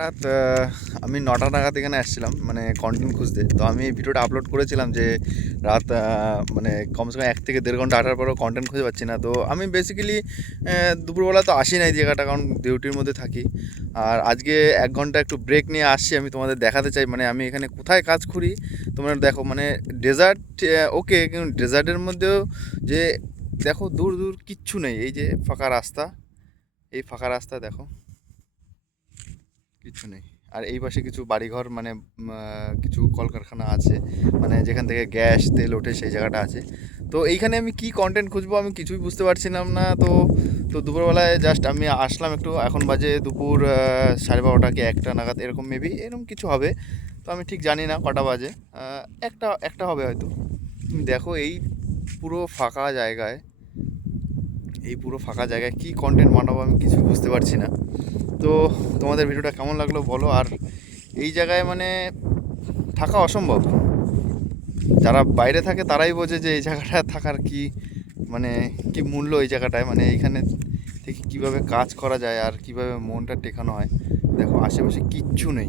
রাত আমি ৯টা নাগাদ এখানে আসছিলাম মানে কন্টেন্ট খুঁজতে। তো আমি এই ভিডিওটা আপলোড করেছিলাম যে রাত মানে কমসে কম ১ থেকে ১.৫ ঘন্টা হাঁটার পরেও কন্টেন্ট খুঁজে পাচ্ছি না। তো আমি বেসিক্যালি দুপুরবেলা তো আসি না এই জায়গাটা, কারণ ডিউটির মধ্যে থাকি। আর আজকে ১ ঘন্টা একটু ব্রেক নিয়ে আসছি, আমি তোমাদের দেখাতে চাই মানে আমি এখানে কোথায় কাজ করি। তোমরা দেখো মানে ডেজার্ট ওকে, কিন্তু ডেজার্টের মধ্যেও যে দেখো দূর দূর কিচ্ছু নেই। এই যে ফাঁকা রাস্তা, এই ফাঁকা রাস্তা দেখো কিছু নেই। আর এই পাশে কিছু বাড়িঘর মানে কিছু কলকারখানা আছে, মানে যেখান থেকে গ্যাস তেল ওঠে সেই জায়গাটা আছে। তো এইখানে আমি কি কন্টেন্ট খুঁজবো আমি কিছুই বুঝতে পারছিলাম না। তো দুপুরবেলায় জাস্ট আমি আসলাম একটু, এখন বাজে দুপুর 12:30 কি 1টা নাগাদ এরকম, মেবি এরকম কিছু হবে। তো আমি ঠিক জানি না কটা বাজে, একটা একটা হবে হয়তো। তুমি দেখো এই পুরো ফাঁকা জায়গায়, এই পুরো ফাঁকা জায়গায় কী কন্টেন্ট বানাবো আমি কিছু বুঝতে পারছি না। তো তোমাদের ভিডিওটা কেমন লাগলো বলো। আর এই জায়গায় মানে থাকা অসম্ভব। যারা বাইরে থাকে তারাই বোঝে যে এই জায়গাটা থাকার কি মানে কি মূল্য এই জায়গাটায়, মানে এইখানে থেকে কীভাবে কাজ করা যায় আর কীভাবে মনটা টেকানো হয়। দেখো আশেপাশে কিচ্ছু নেই।